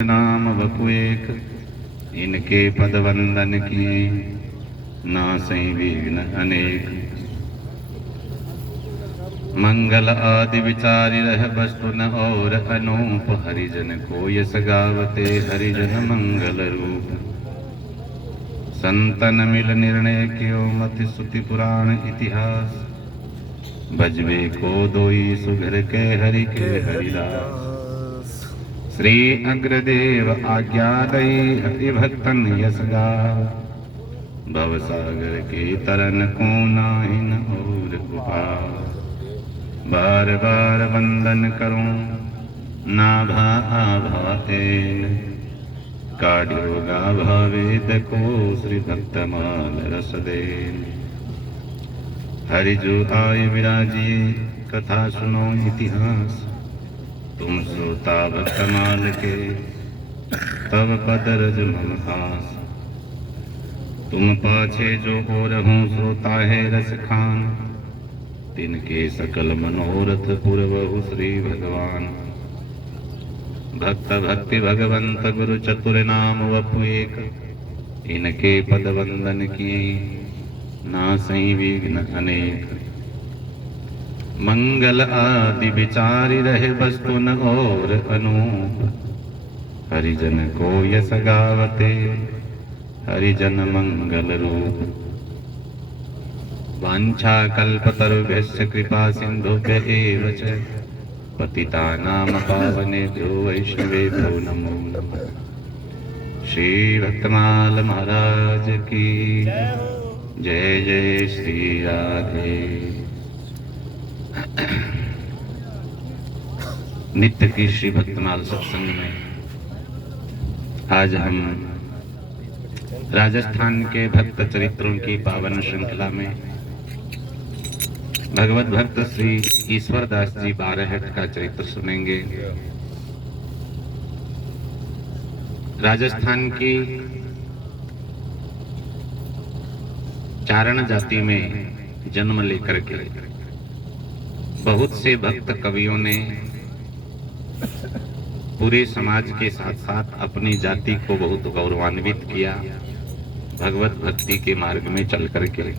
नाम वपु एक, इनके पद वंदन किए, नासै विघ्न अनेक। मंगल आदि विचारि रह वस्तु न और अनूप, हरिजन को यस गावते हरिजन मंगल रूप। संतन मिल निर्णय कियो मति श्रुति पुराण इतिहास, बजबे को दोई सुघर के हरि के हरिदास। श्री अग्रदेव आज्ञा दई हरि भक्तन यस गाव, भवसागर के तरन को नाहिन और कृपाव। बार बार वंदन करूं नाभा आभा तेल, काढ़ो गाभा वेद को श्री भक्तमाल रस देन। हरि जो आय विराजिए कथा सुनो इतिहास, तुम श्रोता कमाल के तब पद रज मम खास। तुम पाछे जो हो रहूं श्रोता है रस खान, तिनके सकल मनोरथ पुरवहु श्री भगवान। भक्त भक्ति भगवंत गुरु चतुर नाम वपु एक, इनके पद वंदन किए नासै विघ्न अनेक। मंगल आदि विचारि रहे वस्तु न और अनूप, हरिजन को यस गावते हरिजन मंगल रूप। वांछा कल्पतरुभ्यश्च कृपा सिन्धुभ्य एव च, पतितानां पावनेभ्यो वैष्णवेभ्यो नमो नमः। श्री भक्तमाल महाराज की जय जय श्री राधे। नित्य की श्री भक्तमाल सत्संग में आज हम राजस्थान के भक्त चरित्रों की पावन श्रृंखला में भगवत भक्त श्री ईश्वरदास जी बारहट का चरित्र सुनेंगे। राजस्थान की चारण जाति में जन्म लेकर के बहुत से भक्त कवियों ने पूरे समाज के साथ साथ अपनी जाति को बहुत गौरवान्वित किया भगवत भक्ति के मार्ग में चल करके।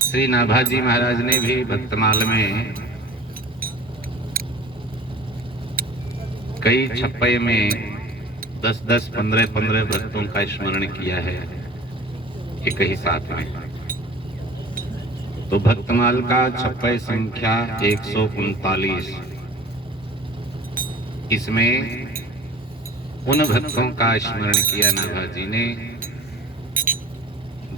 श्री नाभाजी महाराज ने भी भक्तमाल में कई छप्पे में 10-10, 15-15 भक्तों का स्मरण किया है एक ही साथ में। तो भक्तमाल का छप्पे संख्या 139। इसमें उन भक्तों का स्मरण किया नाभाजी ने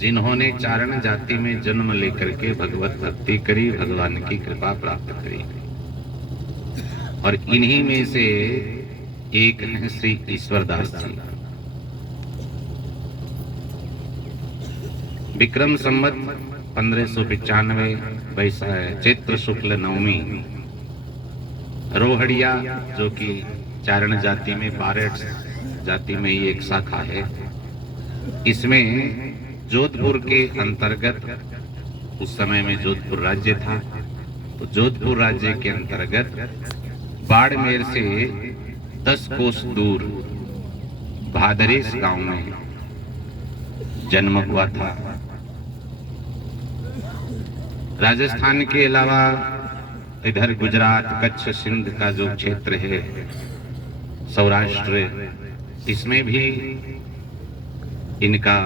जिन्होंने चारण जाति में जन्म लेकर के भगवत भक्ति करी, भगवान की कृपा प्राप्त करी। और इन्हीं में से एक हैं श्री ईश्वरदास जी। विक्रम संवत 1595 वैशाख चैत्र शुक्ल नवमी, रोहड़िया जो कि चारण जाति में बारठ जाति में ही एक शाखा है, इसमें जोधपुर के अंतर्गत, उस समय में जोधपुर राज्य था, तो जोधपुर राज्य के अंतर्गत बाड़मेर से 10 कोस दूर भादरेस गांव में जन्म हुआ था। राजस्थान के अलावा इधर गुजरात, कच्छ, सिंध का जो क्षेत्र है, सौराष्ट्र, इसमें भी इनका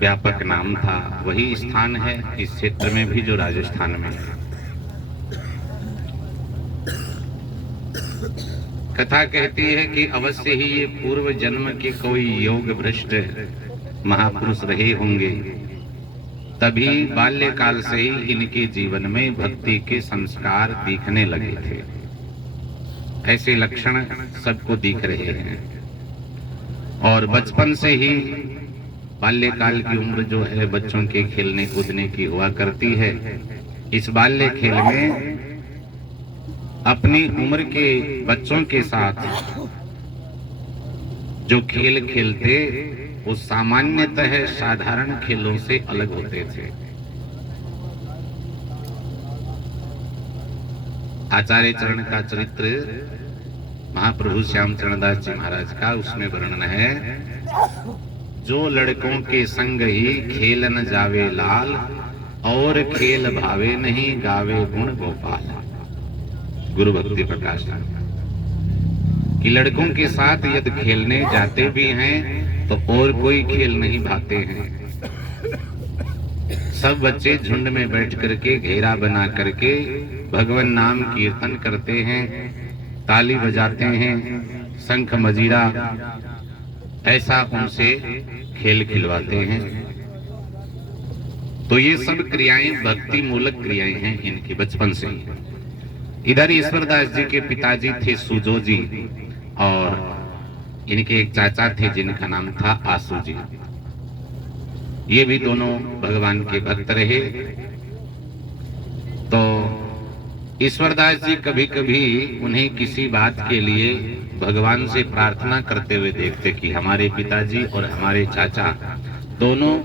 व्यापक नाम था। वही स्थान है इस क्षेत्र में भी जो राजस्थान में है। कथा कहती है कि अवश्य ही ये पूर्व जन्म के कोई योग भ्रष्ट महापुरुष रहे होंगे, तभी बाल्यकाल से ही इनके जीवन में भक्ति के संस्कार दिखने लगे थे। ऐसे लक्षण सबको दिख रहे हैं। और बचपन से ही बाल्यकाल की उम्र जो है बच्चों के खेलने कूदने की हुआ करती है। इस बाल्य खेल में अपनी उम्र के बच्चों के साथ जो खेल खेलते वो सामान्यतः साधारण खेलों से अलग होते थे। आचार्य चरण का चरित्र महाप्रभु श्यामचरण दास जी महाराज का उसमें वर्णन है, जो लड़कों के संग ही खेलन जावे लाल, और खेल भावे नहीं गावे गुण गोपाल। गुरु भक्ति प्रकाश कि लड़कों के साथ यदि खेलने जाते भी हैं तो और कोई खेल नहीं भाते हैं। सब बच्चे झुंड में बैठ करके घेरा बना करके भगवान नाम कीर्तन करते हैं, ताली बजाते हैं, शंख मजीरा ऐसा उनसे खेल खिलवाते हैं। तो ये सब क्रियाएं भक्ति मूलक क्रियाएं हैं इनकी बचपन से। इधर ईश्वरदास जी के पिताजी थे सुजो जी, और इनके एक चाचा थे जिनका नाम था आसू जी। ये भी दोनों भगवान के भक्त रहे। तो ईश्वरदास जी कभी कभी उन्हें किसी बात के लिए भगवान से प्रार्थना करते हुए देखते कि हमारे पिताजी और हमारे चाचा दोनों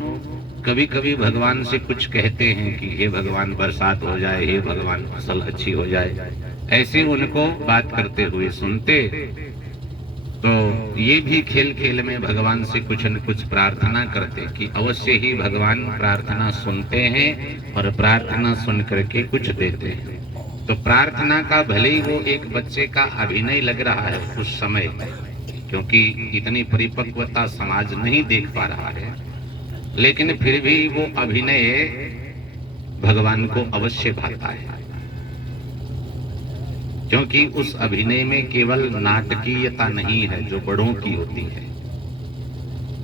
कभी कभी भगवान से कुछ कहते हैं कि हे भगवान बरसात हो जाए, हे भगवान फसल अच्छी हो जाए, ऐसे उनको बात करते हुए सुनते। तो ये भी खेल खेल में भगवान से कुछ न कुछ प्रार्थना करते कि अवश्य ही भगवान प्रार्थना सुनते हैं और प्रार्थना सुन करके कुछ देते हैं। तो प्रार्थना का भले ही वो एक बच्चे का अभिनय लग रहा है उस समय, क्योंकि इतनी परिपक्वता समाज नहीं देख पा रहा है, लेकिन फिर भी वो अभिनय भगवान को अवश्य भाता है, क्योंकि उस अभिनय में केवल नाटकीयता नहीं है जो बड़ों की होती है,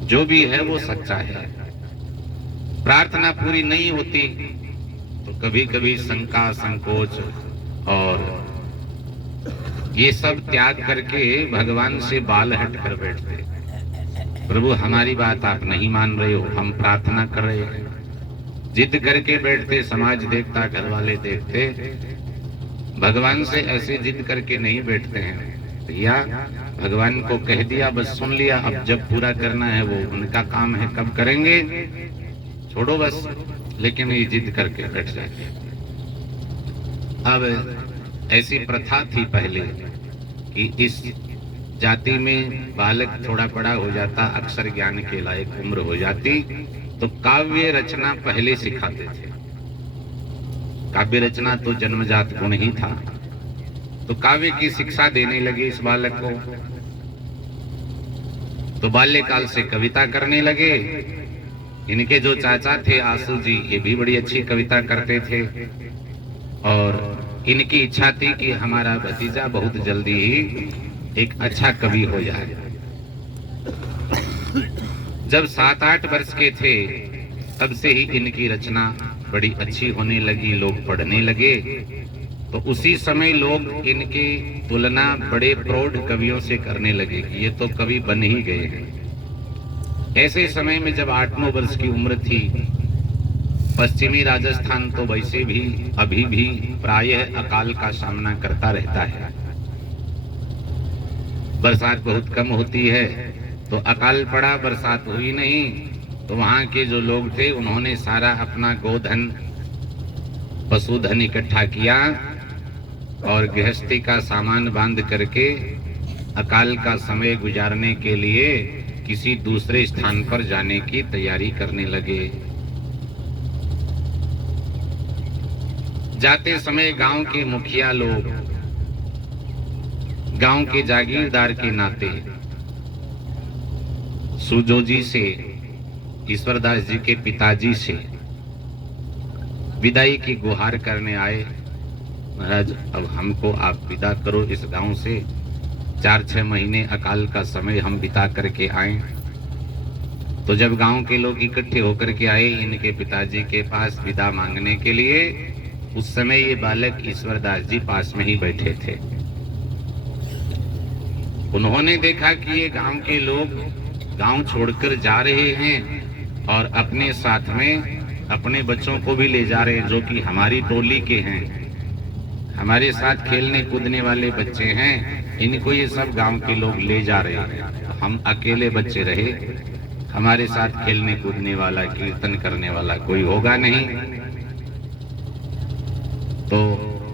जो भी है वो सच्चा है। प्रार्थना पूरी नहीं होती तो कभी कभी शंका संकोच और ये सब त्याग करके भगवान से बाल हट कर बैठते, प्रभु हमारी बात आप नहीं मान रहे हो, हम प्रार्थना कर रहे हैं। जिद करके बैठते, समाज देखता, घर वाले देखते। भगवान से ऐसे जिद करके नहीं बैठते हैं भैया, भगवान को कह दिया बस सुन लिया, अब जब पूरा करना है वो उनका काम है, कब करेंगे छोड़ो बस। लेकिन ये जिद करके बैठ जाते। अब ऐसी प्रथा थी पहले कि इस जाति में बालक थोड़ा बड़ा हो जाता, अक्षर ज्ञान के लायक उम्र हो जाती, तो काव्य रचना पहले सिखाते थे। काव्य रचना तो जन्मजात गुण ही था, तो काव्य की शिक्षा देने लगे इस बालक को। तो बाल्यकाल से कविता करने लगे। इनके जो चाचा थे आसू जी, ये भी बड़ी अच्छी कविता करते थे, और इनकी इच्छा थी कि हमारा भतीजा बहुत जल्दी ही एक अच्छा कवि हो जाए। जब 7-8 वर्ष के थे तब से ही इनकी रचना बड़ी अच्छी होने लगी, लोग पढ़ने लगे। तो उसी समय लोग इनकी तुलना बड़े प्रौढ़ कवियों से करने लगे कि ये तो कवि बन ही गए हैं। ऐसे समय में जब 8-9 वर्ष की उम्र थी, पश्चिमी राजस्थान तो वैसे भी अभी भी प्रायः अकाल का सामना करता रहता है। बरसात बहुत कम होती है, तो अकाल पड़ा, बरसात हुई नहीं, तो वहां के जो लोग थे उन्होंने सारा अपना गोधन पशुधन इकट्ठा किया और गृहस्थी का सामान बांध करके अकाल का समय गुजारने के लिए किसी दूसरे स्थान पर जाने की तैयारी करने लगे। जाते समय गांव के मुखिया लोग, गांव के जागीरदार के नाते सुजो जी से, ईश्वरदास जी के पिताजी से विदाई की गुहार करने आए। महाराज अब हमको आप विदा करो इस गांव से, 4-6 महीने अकाल का समय हम बिता करके आए। तो जब गांव के लोग इकट्ठे होकर के आए इनके पिताजी के पास विदा मांगने के लिए, उस समय ये बालक ईश्वरदास जी पास में ही बैठे थे। उन्होंने देखा कि ये गांव के लोग गांव छोड़कर जा रहे हैं और अपने साथ में अपने बच्चों को भी ले जा रहे हैं, जो कि हमारी टोली के हैं, हमारे साथ खेलने कूदने वाले बच्चे हैं। इनको ये सब गांव के लोग ले जा रहे हैं, हम अकेले बच्चे रहे, हमारे साथ खेलने कूदने वाला, कीर्तन करने वाला कोई होगा नहीं। तो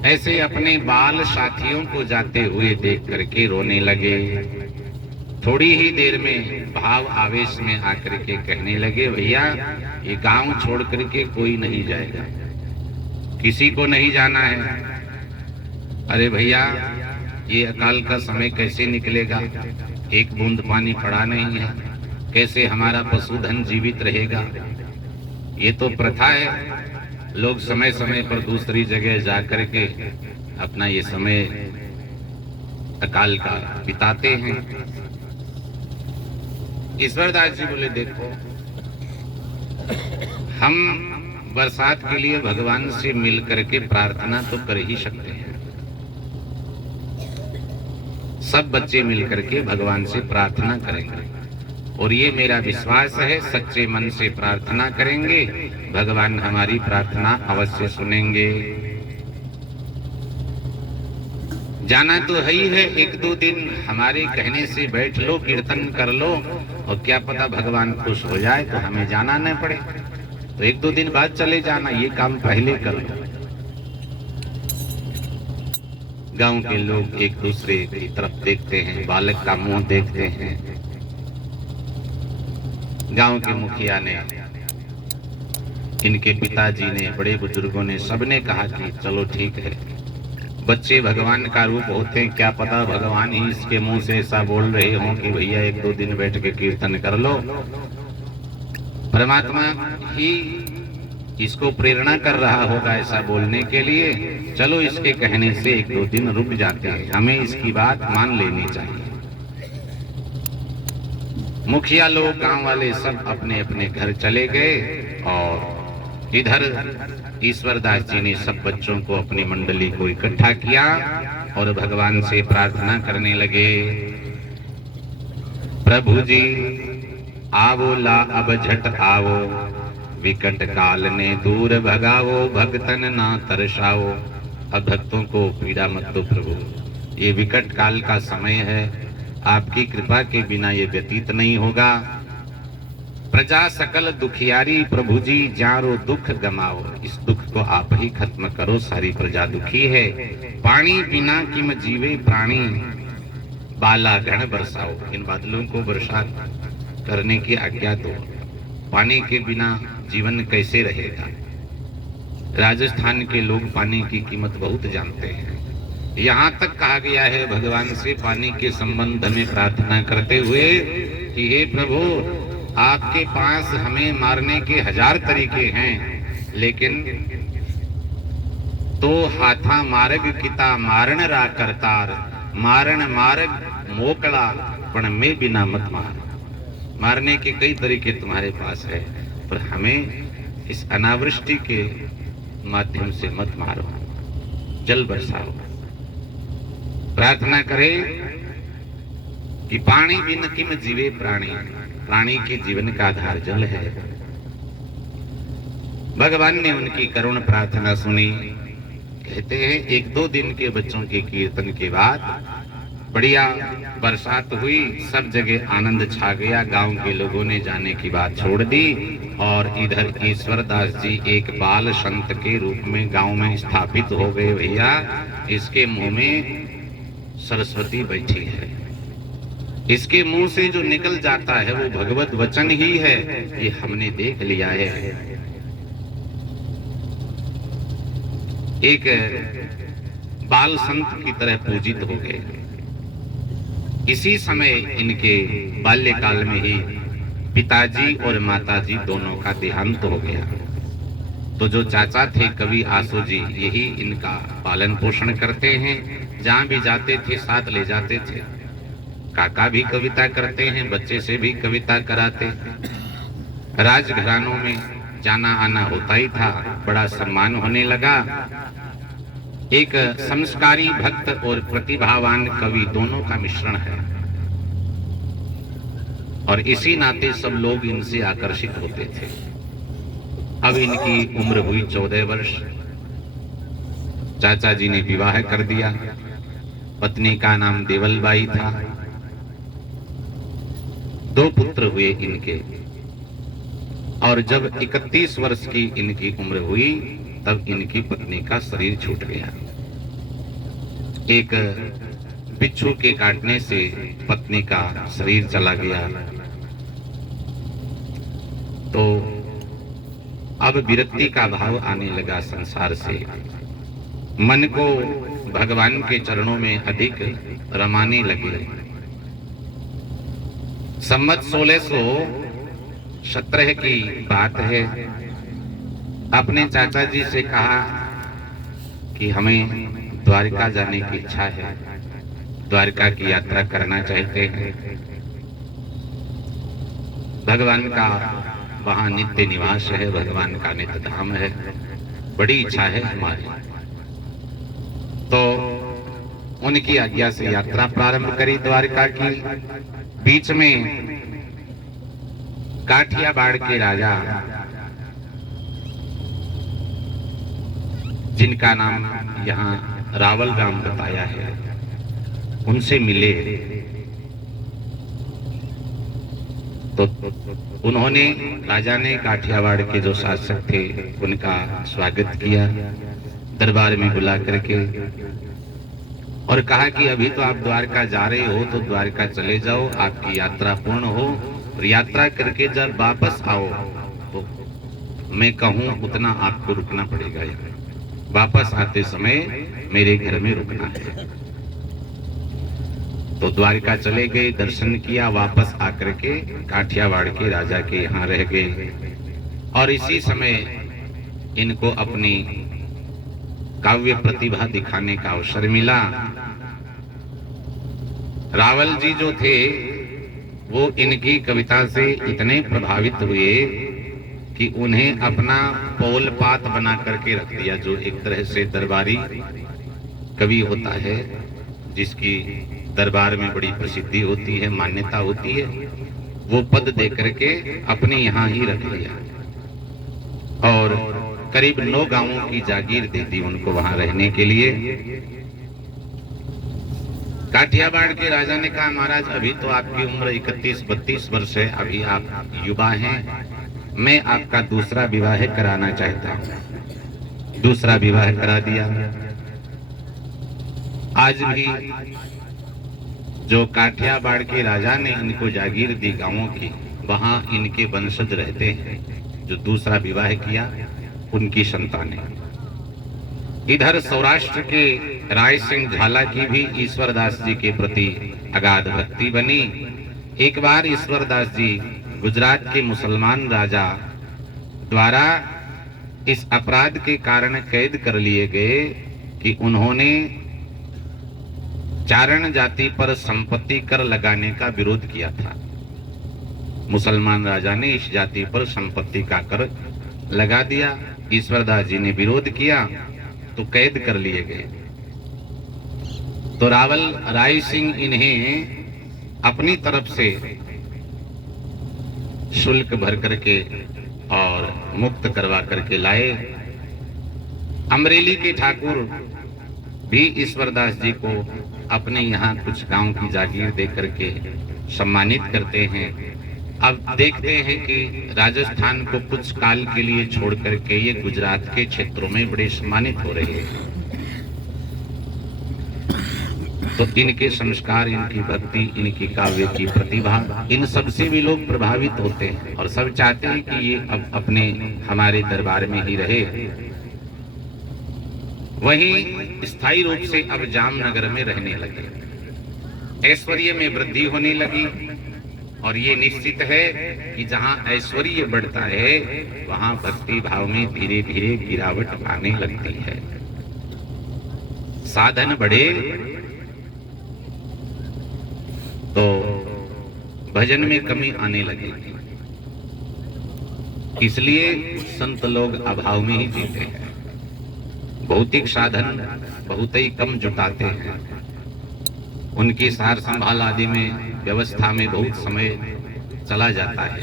ऐसे अपने बाल साथियों को जाते हुए देख करके रोने लगे। थोड़ी ही देर में भाव आवेश में आकर के कहने लगे, भैया ये गांव छोड़ करके कोई नहीं जाएगा, किसी को नहीं जाना है। अरे भैया ये अकाल का समय कैसे निकलेगा, एक बूंद पानी पड़ा नहीं है, कैसे हमारा पशुधन जीवित रहेगा। ये तो प्रथा है, लोग समय समय पर दूसरी जगह जा करके अपना ये समय अकाल का बिताते हैं। ईश्वरदास जी बोले, देखो हम बरसात के लिए भगवान से मिल करके प्रार्थना तो कर ही सकते हैं। सब बच्चे मिल करके भगवान से प्रार्थना करेंगे और ये मेरा विश्वास है, सच्चे मन से प्रार्थना करेंगे, भगवान हमारी प्रार्थना अवश्य सुनेंगे। जाना तो है ही है, एक दो दिन हमारे कहने से बैठ लो, कीर्तन कर लो, और क्या पता भगवान खुश हो जाए तो हमें जाना न पड़े, तो एक दो दिन बाद चले जाना, ये काम पहले कर लो। गांव के लोग एक दूसरे की तरफ देखते हैं, बालक का मुंह देखते हैं। गांव के मुखिया ने, इनके पिताजी ने, बड़े बुजुर्गों ने, सबने कहा कि चलो ठीक है, बच्चे भगवान का रूप होते हैं, क्या पता भगवान ही इसके मुंह से ऐसा बोल रहे हों कि भैया एक दो दिन बैठ के कीर्तन कर लो। परमात्मा ही इसको प्रेरणा कर रहा होगा ऐसा बोलने के लिए, चलो इसके कहने से एक दो दिन रुक जाते हैं, हमें इसकी बात मान लेनी चाहिए। मुखिया लोग, गांव वाले सब अपने अपने घर चले गए और इधर ईश्वरदास जी ने सब बच्चों को, अपनी मंडली को इकट्ठा किया और भगवान से प्रार्थना करने लगे। प्रभु जी आवो ला अब झट आवो, विकट काल ने दूर भगावो, भक्तन ना तरसाओ। अब भक्तों को पीड़ा मत दो प्रभु, ये विकट काल का समय है, आपकी कृपा के बिना ये व्यतीत नहीं होगा। प्रजा सकल दुखियारी, प्रभु जी जारो दुख गमाओ, इस दुख को आप ही खत्म करो, सारी प्रजा दुखी है। पानी बिना किम जीवे प्राणी, बाला गण बरसाओ, इन बादलों को वर्षा करने की आज्ञा दो, पानी के बिना जीवन कैसे रहेगा। राजस्थान के लोग पानी की कीमत बहुत जानते हैं, यहाँ तक कहा गया है भगवान से पानी के संबंध में प्रार्थना करते हुए कि हे प्रभु, आपके पास हमें मारने के 1000 तरीके हैं, लेकिन तो हाथा मार्ग किता मारण रा करतार, मारण मार्ग मोकड़ा पण में बिना मत मार। मारने के कई तरीके तुम्हारे पास है, पर हमें इस अनावृष्टि के माध्यम से मत मारो, जल बरसाओ। प्रार्थना करे कि पानी बिन किम जीवे प्राणी, प्राणी के जीवन का आधार जल है। भगवान ने उनकी करुण प्रार्थना सुनी। कहते हैं एक दो दिन के बच्चों के कीर्तन के बाद बढ़िया बरसात हुई, सब जगह आनंद छा गया। गांव के लोगों ने जाने की बात छोड़ दी और इधर ईश्वरदास जी एक बाल संत के रूप में गांव में स्थापित हो गए। भैया इसके मुंह में सरस्वती बैठी है, इसके मुंह से जो निकल जाता है वो भगवत वचन ही है, ये हमने देख लिया है। एक बाल संत की तरह पूजित हो गए। इसी समय इनके बाल्यकाल में ही पिताजी और माताजी दोनों का देहांत हो गया। तो जो चाचा थे कवि आसो जी, यही इनका पालन पोषण करते हैं, जहां भी जाते थे साथ ले जाते थे। काका भी कविता करते हैं, बच्चे से भी कविता कराते। राजघरानों में जाना आना होता ही था, बड़ा सम्मान होने लगा। एक संस्कारी भक्त और प्रतिभावान कवि दोनों का मिश्रण है और इसी नाते सब लोग इनसे आकर्षित होते थे। अब इनकी उम्र हुई 14 वर्ष। चाचा जी ने विवाह कर दिया। पत्नी का नाम देवलबाई था। 2 पुत्र हुए इनके। और जब 31 वर्ष की इनकी उम्र हुई तब इनकी पत्नी का शरीर छूट गया। एक बिच्छू के काटने से पत्नी का शरीर चला गया। तो अब विरक्ति का भाव आने लगा संसार से, मन को भगवान के चरणों में अधिक रमाने लगे। संवत 1617 की बात है। अपने चाचा जी से कहा कि हमें द्वारका जाने की इच्छा है, द्वारका की यात्रा करना चाहते हैं। भगवान का वहां नित्य निवास है, भगवान का नित्य धाम है, बड़ी इच्छा है हमारी। तो उनकी आज्ञा से यात्रा प्रारंभ करी द्वारका की। बीच में काठियावाड़ के राजा, जिनका नाम यहाँ रावल राम बताया है, उनसे मिले। तो उन्होंने, राजा ने काठियावाड़ के जो शासक थे उनका स्वागत किया दरबार में बुला करके, और कहा कि अभी तो आप द्वारका जा रहे हो तो द्वारका चले जाओ, आपकी यात्रा पूर्ण हो, और यात्रा करके जब वापस आओ तो मैं कहूं उतना आपको रुकना पड़ेगा। वापस आते समय मेरे घर में रुकना है। तो द्वारका चले गए, दर्शन किया, वापस आकर के काठियावाड़ के राजा के यहाँ रह गए। और इसी समय इनको अपनी काव्य प्रतिभा दिखाने का अवसर मिला। रावल जी जो थे वो इनकी कविता से इतने प्रभावित हुए कि उन्हें अपना पौल पात बना करके रख दिया। जो एक तरह से दरबारी कवि होता है, जिसकी दरबार में बड़ी प्रसिद्धि होती है, मान्यता होती है, वो पद दे करके अपने यहाँ ही रख लिया। और करीब 9 गांवों की जागीर दे दी उनको वहां रहने के लिए। काठियावाड़ के राजा ने कहा, महाराज अभी तो आपकी उम्र 31-32 वर्ष है, अभी आप युवा हैं, मैं आपका दूसरा विवाह कराना चाहता हूं। दूसरा विवाह करा दिया। आज भी जो काठियावाड़ के राजा ने इनको जागीर दी गांवों की, वहां इनके वंशज रहते हैं। जो दूसरा विवाह किया उनकी संतानें। इधर सौराष्ट्र के राय सिंह झाला की भी ईश्वरदास जी के प्रति अगाध भक्ति बनी। एक बार ईश्वरदास जी गुजरात के मुसलमान राजा द्वारा इस अपराध के कारण कैद कर लिए गए कि उन्होंने चारण जाति पर संपत्ति कर लगाने का विरोध किया था। मुसलमान राजा ने इस जाति पर संपत्ति का कर लगा दिया। ईश्वरदास जी ने विरोध किया तो कैद कर लिए गए। तो रावल राय सिंह इन्हें अपनी तरफ से शुल्क भर करके और मुक्त करवा करके लाए। अमरेली के ठाकुर भी ईश्वरदास जी को अपने यहाँ कुछ गांव की जागीर दे करके सम्मानित करते हैं। अब देखते हैं कि राजस्थान को कुछ काल के लिए छोड़ करके ये गुजरात के क्षेत्रों में बड़े सम्मानित हो रहे हैं। तो इनके संस्कार, इनकी भक्ति, इनकी काव्य की प्रतिभा, इन सब से भी लोग प्रभावित होते हैं और सब चाहते हैं कि ये अब अपने हमारे दरबार में ही रहे। वहीं स्थायी रूप से अब जामनगर में रहने लगे। ऐश्वर्य में वृद्धि होने लगी और ये निश्चित है कि जहां ऐश्वर्य बढ़ता है वहां भक्ति भाव में धीरे धीरे गिरावट आने लगती है। साधन बढ़े तो भजन में कमी आने लगेगी। इसलिए संत लोग अभाव में ही जीते हैं। भौतिक साधन बहुत ही कम जुटाते हैं। उनकी सार संभाल आदि में व्यवस्था में बहुत समय चला जाता है।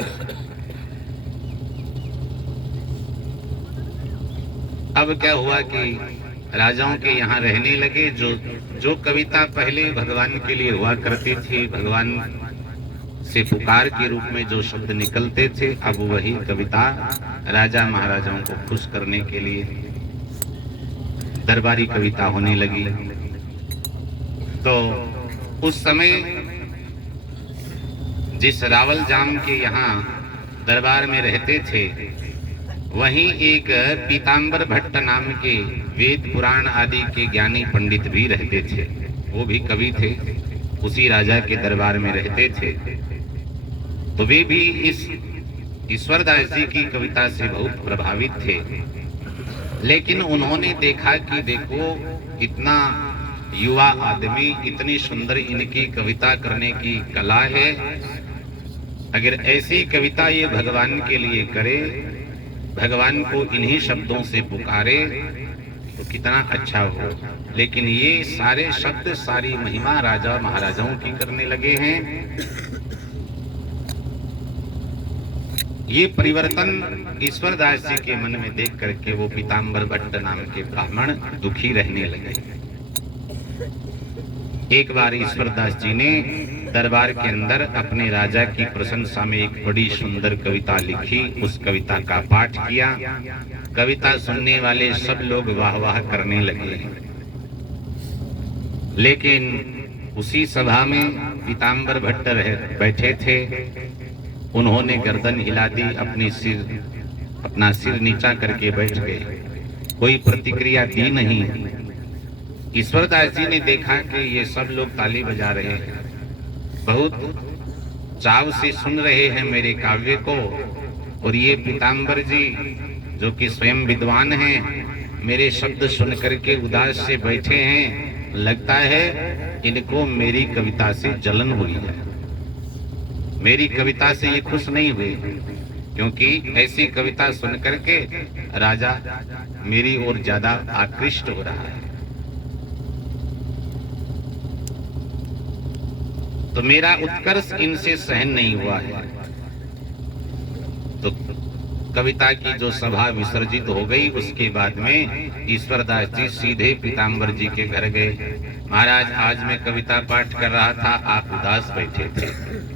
अब क्या हुआ कि राजाओं के यहाँ रहने लगे। जो कविता पहले भगवान के लिए हुआ करती थी, भगवान से पुकार के रूप में जो शब्द निकलते थे, अब वही कविता राजा महाराजाओं को खुश करने के लिए दरबारी कविता होने लगी। तो उस समय जिस रावल जाम के यहाँ दरबार में रहते थे, वहीं एक पीताम्बर भट्ट नाम के वेद पुराण आदि के ज्ञानी पंडित भी रहते थे। वो भी कवि थे, उसी राजा के दरबार में रहते थे। तो वे भी इस ईश्वरदास जी की कविता से बहुत प्रभावित थे। लेकिन उन्होंने देखा कि देखो, इतना युवा आदमी, इतनी सुंदर इनकी कविता करने की कला है, अगर ऐसी कविता ये भगवान के लिए करे, भगवान को इन्हीं शब्दों से पुकारे तो कितना अच्छा हो। लेकिन ये सारे शब्द, सारी महिमा राजा महाराजाओं की करने लगे हैं। ये परिवर्तन ईश्वरदास जी के मन में देख करके वो पीताम्बर भट्ट नाम के ब्राह्मण दुखी रहने लगे। एक बार ईश्वरदास जी ने दरबार के अंदर अपने राजा की प्रशंसा में एक बड़ी सुंदर कविता लिखी, उस कविता का पाठ किया। कविता सुनने वाले सब लोग वाह वाह करने लगे। लेकिन उसी सभा में पीताम्बर भट्ट बैठे थे। उन्होंने गर्दन हिला दी, अपना सिर नीचा करके बैठ गए, कोई प्रतिक्रिया दी नहीं। ईश्वरदास जी ने देखा कि ये सब लोग ताली बजा रहे हैं, बहुत चाव से सुन रहे हैं मेरे काव्य को, और ये पीताम्बर जी जो कि स्वयं विद्वान हैं, मेरे शब्द सुन करके उदास से बैठे हैं। लगता है इनको मेरी कविता से जलन हुई है, मेरी कविता से ये खुश नहीं हुए, क्योंकि ऐसी कविता सुन करके राजा मेरी ओर ज्यादा आकृष्ट हो रहा है। तो मेरा उत्कर्ष इनसे सहन नहीं हुआ है। तो कविता की जो सभा विसर्जित हो गई, उसके बाद में ईश्वरदास जी सीधे पीताम्बर जी के घर गए। महाराज, आज मैं कविता पाठ कर रहा था, आप उदास बैठे थे,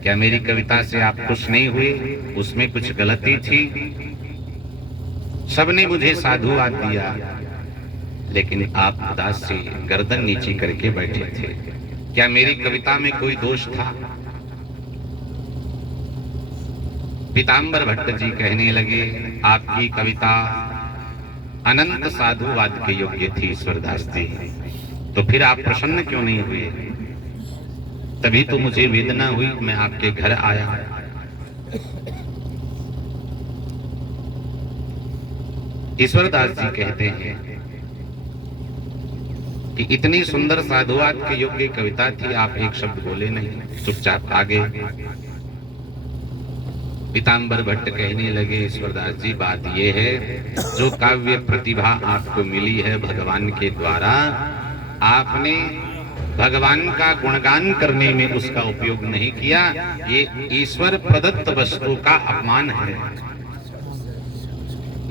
क्या मेरी कविता से आप खुश नहीं हुए? उसमें कुछ गलती थी? सबने मुझे साधुवाद दिया, लेकिन आप उदास से गर्दन नीची करके बैठे थे, क्या मेरी कविता में कोई दोष था? पीताम्बर भट्ट जी कहने लगे, आपकी कविता अनंत साधुवाद के योग्य थी ईश्वरदास जी, तो फिर आप प्रसन्न क्यों नहीं हुए? तभी तो मुझे वेदना हुई, मैं आपके घर आया। ईश्वरदास जी कहते हैं कि इतनी सुंदर साधुवाद के योग्य कविता थी, आप एक शब्द बोले नहीं, चुपचाप आ गए। पीताम्बर भट्ट कहने लगे, ईश्वरदास जी, बात यह है, जो काव्य प्रतिभा आपको मिली है भगवान के द्वारा, आपने भगवान का गुणगान करने में उसका उपयोग नहीं किया। ये ईश्वर प्रदत्त वस्तु का अपमान है।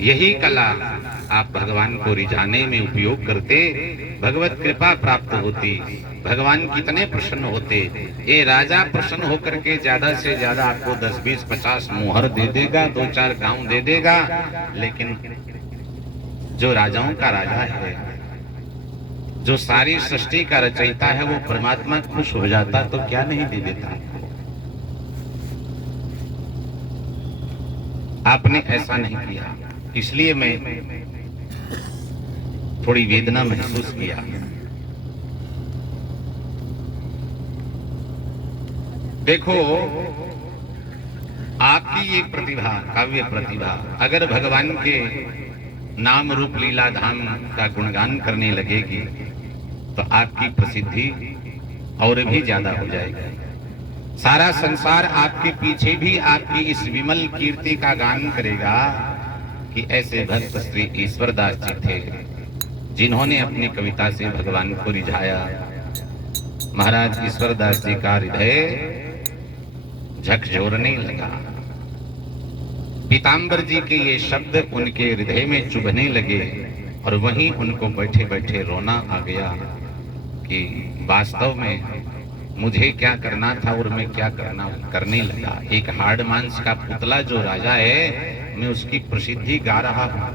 यही कला आप भगवान को रिझाने में उपयोग करते, भगवत कृपा प्राप्त होती, भगवान कितने प्रसन्न होते। ये राजा प्रसन्न होकर के ज्यादा से ज्यादा आपको 10, 20, 50 मोहर दे देगा, 2-4 गांव दे देगा, लेकिन जो राजाओं का राजा है, जो सारी सृष्टि का रचयिता है, वो परमात्मा खुश हो जाता तो क्या नहीं दे देता। आपने ऐसा नहीं किया, इसलिए मैं थोड़ी वेदना महसूस किया। देखो, आपकी ये प्रतिभा, काव्य प्रतिभा, अगर भगवान के नाम रूप लीला धाम का गुणगान करने लगेगी तो आपकी प्रसिद्धि और भी ज्यादा हो जाएगी। सारा संसार आपके पीछे भी आपकी इस विमल कीर्ति का गान करेगा कि ऐसे भक्त श्री ईश्वरदास जी थे, जिन्होंने अपनी कविता से भगवान को रिझाया। महाराज ईश्वरदास जी का हृदय झकझोरने लगा। पीताम्बर जी के ये शब्द उनके हृदय में चुभने लगे, और वहीं उनको बैठे बैठे रोना आ गया कि वास्तव में मुझे क्या करना था और मैं क्या करने लगा। एक हाड़ मांस का पुतला जो राजा है, मैं उसकी प्रसिद्धि गा रहा हूं।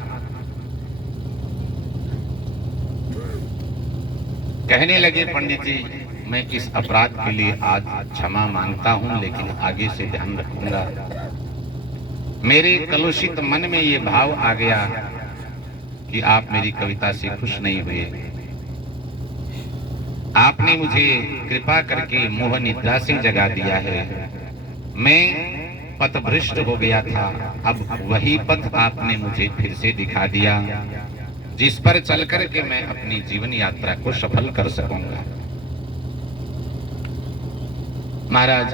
कहने लगे पंडित जी, मैं इस अपराध के लिए आज क्षमा मांगता हूं, लेकिन आगे से ध्यान रखूंगा। मेरे कलुषित मन में ये भाव आ गया कि आप मेरी कविता से खुश नहीं हुए। आपने मुझे कृपा करके मोह निद्रा से जगा दिया है। मैं पथभ्रष्ट हो गया था, अब वही पथ आपने मुझे फिर से दिखा दिया, जिस पर चल कर के मैं अपनी जीवन यात्रा को सफल कर सकूंगा। महाराज,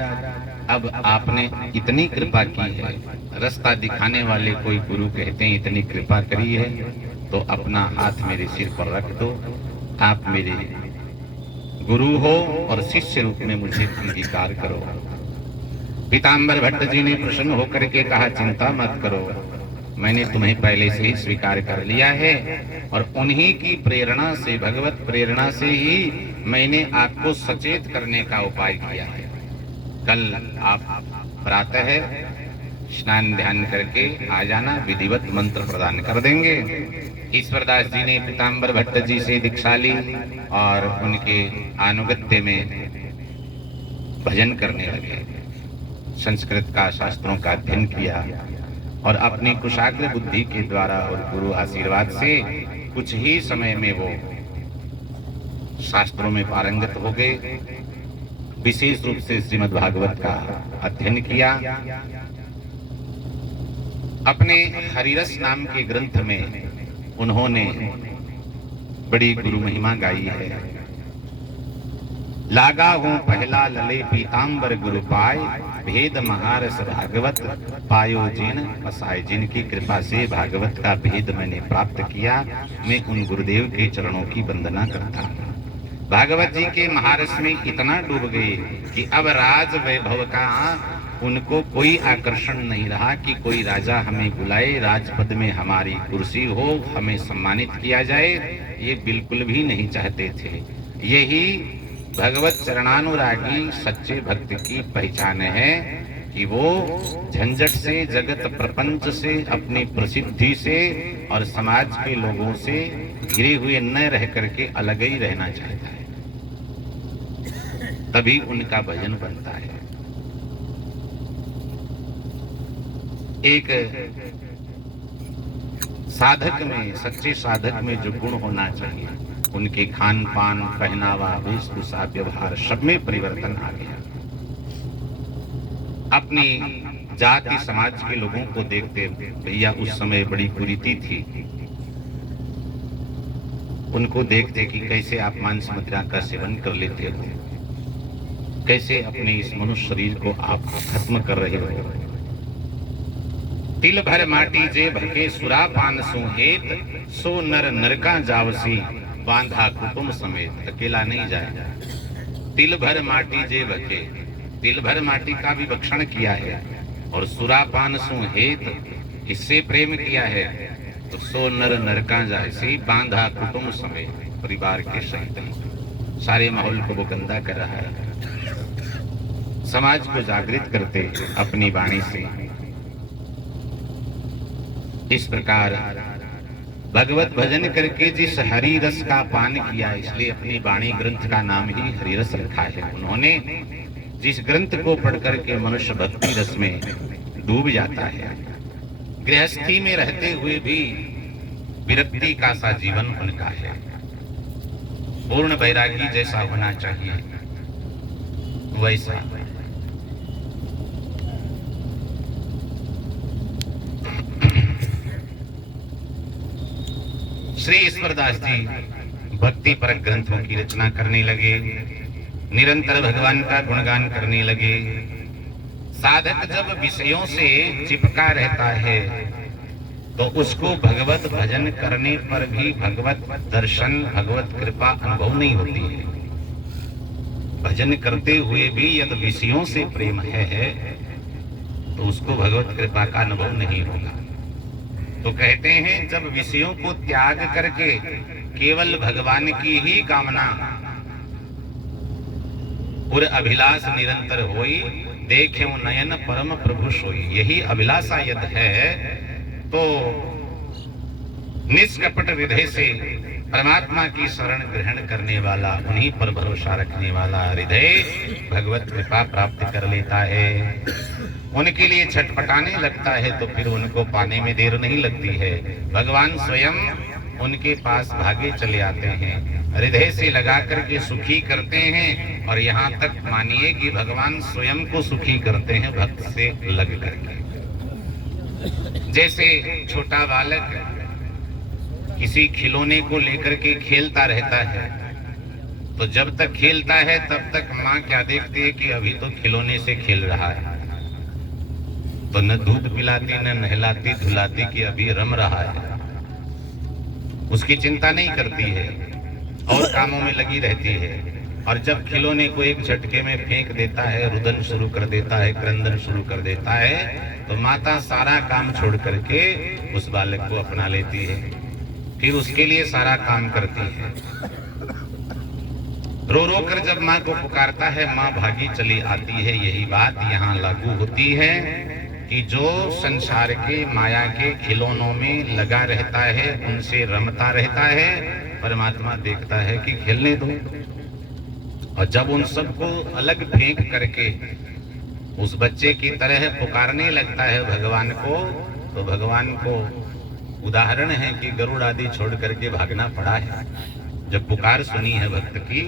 अब आपने इतनी कृपा की है, रास्ता दिखाने वाले कोई गुरु कहते हैं इतनी कृपा करी है, तो अपना हाथ मेरे सिर पर रख दो। आप मेरे गुरु हो और शिष्य रूप में मुझे अंगीकार करो। पीताम्बर भट्ट जी ने प्रसन्न होकर के कहा, चिंता मत करो, मैंने तुम्हें पहले से ही स्वीकार कर लिया है और उन्हीं की प्रेरणा से, भगवत प्रेरणा से ही मैंने आपको सचेत करने का उपाय किया है। कल आप प्रातः स्नान ध्यान करके आ जाना, विधिवत मंत्र प्रदान कर देंगे। ईश्वरदास जी ने पीताम्बर भट्ट जी से दीक्षा ली और उनके अनुगत्य में भजन करने लगे। संस्कृत का, शास्त्रों का अध्ययन किया और अपनी कुशाग्र बुद्धि के द्वारा और गुरु आशीर्वाद से कुछ ही समय में वो शास्त्रों में पारंगत हो गए। विशेष रूप से श्रीमद् भागवत का अध्ययन किया। अपने हरिरस नाम के ग्रंथ में उन्होंने बड़ी गुरु महिमा गाई है। लागा हूं पहला लले पीताम्बर गुरु पाय, भेद महारस भागवत पायो जिन पसाय। जिनकी कृपा से भागवत का भेद मैंने प्राप्त किया, मैं उन गुरुदेव के चरणों की वंदना करता हूँ। भागवत जी के महारस में इतना डूब गए कि अब राज वैभव का उनको कोई आकर्षण नहीं रहा कि कोई राजा हमें बुलाए, राजपद में हमारी कुर्सी हो, हमें सम्मानित किया जाए, ये बिल्कुल भी नहीं चाहते थे। यही भगवत चरणानुरागी सच्चे भक्त की पहचान है कि वो झंझट से, जगत प्रपंच से, अपनी प्रसिद्धि से और समाज के लोगों से घिरे हुए न रह करके अलग ही रहना चाहता है, तभी उनका भजन बनता है। एक साधक में, सच्चे साधक में जो गुण होना चाहिए, उनके खान पान, पहनावा, वेशभूषा, व्यवहार सब में परिवर्तन आ गया। अपनी जाति समाज के लोगों को देखते, भैया उस समय बड़ी कुरीति थी, उनको देखते कि कैसे आप मांस मदिरा का सेवन कर लेते हो, कैसे अपने इस मनुष्य शरीर को आप खत्म कर रहे हो। तिल भर माटी जे भके सुरा पान सो हेत, सो नर नरका जावसी बांधा कुटुंब समेत। अकेला नहीं जाएगा। तिल भर माटी जे भके, तिल भर माटी का भी भक्षण किया है और सुरापान सो हेत, इससे प्रेम किया है, तो सो नर नरका जायसी बांधा कुटुंब समेत, परिवार के सहित। सारे माहौल को वो गंदा कर रहा है। समाज को जागृत करते अपनी वाणी से। इस प्रकार भगवत भजन करके जिस हरि रस का पान किया, इसलिए अपनी वाणी ग्रंथ का नाम ही हरि रस रखा है। उन्होंने जिस ग्रंथ को पढ़ करके मनुष्य भक्ति रस में डूब जाता है, गृहस्थी में रहते हुए भी विरक्ति का सा जीवन उनका है। पूर्ण वैरागी जैसा होना चाहिए वैसा। श्री ईश्वरदास जी भक्ति पर ग्रंथों की रचना करने लगे, निरंतर भगवान का गुणगान करने लगे। साधक जब विषयों से चिपका रहता है तो उसको भगवत भजन करने पर भी भगवत दर्शन, भगवत कृपा अनुभव नहीं होती है। भजन करते हुए भी यदि विषयों से प्रेम है तो उसको भगवत कृपा का अनुभव नहीं होगा। तो कहते हैं जब विषयों को त्याग करके केवल भगवान की ही कामना और अभिलाष निरंतर होई, देखे नयन परम प्रभु सोई। यही अभिलाषा यदि है तो निष्कपट हृदय से परमात्मा की शरण ग्रहण करने वाला, उन्हीं पर भरोसा रखने वाला हृदय भगवत कृपा प्राप्त कर लेता है। उनके लिए छटपटाने लगता है तो फिर उनको पाने में देर नहीं लगती है। भगवान स्वयं उनके पास भागे चले आते हैं, हृदय से लगा करके सुखी करते हैं। और यहाँ तक मानिए कि भगवान स्वयं को सुखी करते हैं भक्त से लग करके। जैसे छोटा बालक किसी खिलौने को लेकर के खेलता रहता है, तो जब तक खेलता है तब तक माँ क्या देखती है कि अभी तो खिलौने से खेल रहा है, तो न दूध पिलाती न नहलाती धुलाती कि अभी रम रहा है। उसकी चिंता नहीं करती है और कामों में लगी रहती है। और जब खिलौने को एक झटके में फेंक देता है, रुदन शुरू कर देता है, क्रंदन शुरू कर देता है, तो माता सारा काम छोड़ करके उस बालक को अपना लेती है, फिर उसके लिए सारा काम करती है। रो रो कर जब माँ को पुकारता है, माँ भागी चली आती है। यही बात यहाँ लागू होती है कि जो संसार के माया के खिलौनों में लगा रहता है, उनसे रमता रहता है, परमात्मा देखता है कि खेलने दो। और जब उन सबको अलग फेंक करके उस बच्चे की तरह पुकारने लगता है भगवान को, तो भगवान को उदाहरण है कि गरुड़ आदि छोड़ करके भागना पड़ा है। जब पुकार सुनी है भक्त की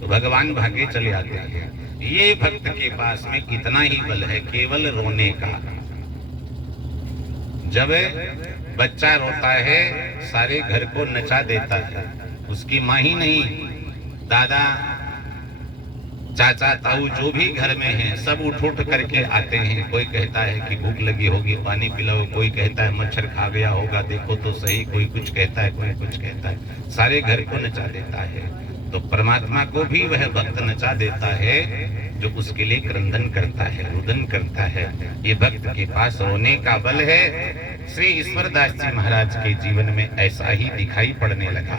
तो भगवान भागे चले आते हैं। ये भक्त के पास में इतना ही बल है, केवल रोने का। जब बच्चा रोता है सारे घर को नचा देता है। उसकी माँ ही नहीं, दादा चाचा ताऊ जो भी घर में हैं सब उठ उठ करके आते हैं। कोई कहता है कि भूख लगी होगी पानी पिलाओ, कोई कहता है मच्छर खा गया होगा देखो तो सही, कोई कुछ कहता है कोई कुछ कहता है, सारे घर को नचा देता है। तो परमात्मा को भी वह भक्त नचा देता है जो उसके लिए क्रंदन करता है, रुदन करता है। ये भक्त के पास रोने का बल है। श्री ईश्वरदास जी महाराज के जीवन में ऐसा ही दिखाई पड़ने लगा।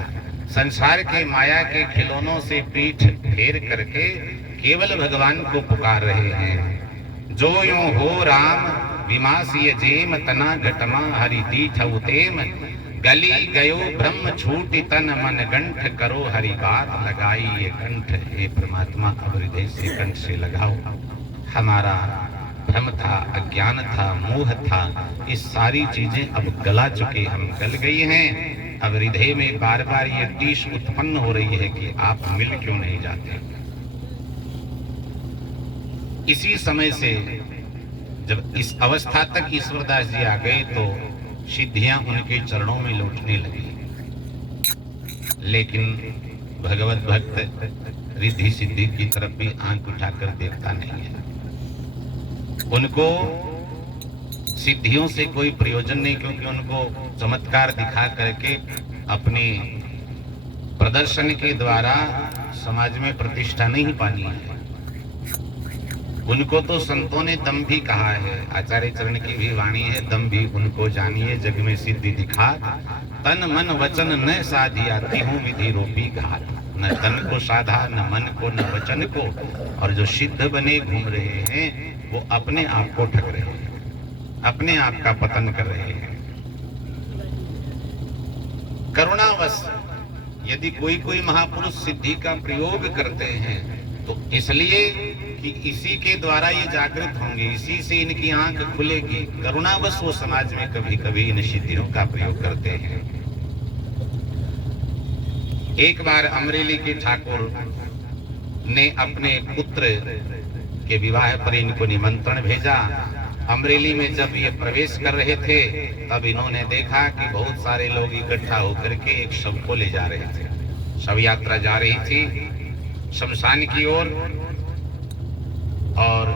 संसार के माया के खिलौनों से पीठ फेर करके केवल भगवान को पुकार रहे हैं। जो यूं हो राम विमासीय जेम तना घटमा हरि दीठ उतेम, गली गयो ब्रह्म छूटी तन मन गंठ करो हरि गात लगाई ये कंठ। हे परमात्मा अब हृदय से कंठ से लगाओ। हमारा भ्रम था, अज्ञान था, मोह था, ये सारी चीजें अब गला चुके, हम गल गई हैं। अब हृदय में बार बार ये टीस उत्पन्न हो रही है कि आप मिल क्यों नहीं जाते। इसी समय से जब इस अवस्था तक ईश्वरदास जी आ गए तो सिद्धियां उनके चरणों में लौटने लगी। लेकिन भगवत भक्त रिद्धि सिद्धि की तरफ भी आंख उठाकर देखता नहीं है। उनको सिद्धियों से कोई प्रयोजन नहीं, क्योंकि उनको चमत्कार दिखा करके अपने प्रदर्शन के द्वारा समाज में प्रतिष्ठा नहीं पानी है। उनको तो संतों ने दम भी कहा है, आचार्य चरण की भी वाणी है, दम भी उनको जानिए जग में सिद्धि दिखा, तन मन वचन न साधिया तिहु विधि रूपी घात। न तन को साधा, न मन को, न वचन को। और जो सिद्ध बने घूम रहे हैं वो अपने आप को ठग रहे हैं, अपने आप का पतन कर रहे हैं। करुणावश यदि कोई महापुरुष सिद्धि का प्रयोग करते हैं तो इसलिए कि इसी के द्वारा ये जागृत होंगे, इसी से इनकी आंख खुलेगी। करुणावश वो समाज में कभी कभी इन सिद्धियों का प्रयोग करते हैं। एक बार अमरेली के ठाकुर ने अपने पुत्र के विवाह पर इनको निमंत्रण भेजा। अमरेली में जब ये प्रवेश कर रहे थे तब इन्होंने देखा कि बहुत सारे लोग इकट्ठा होकर के एक शव को ले जा रहे थे। शव यात्रा जा रही थी शमशान की ओर, और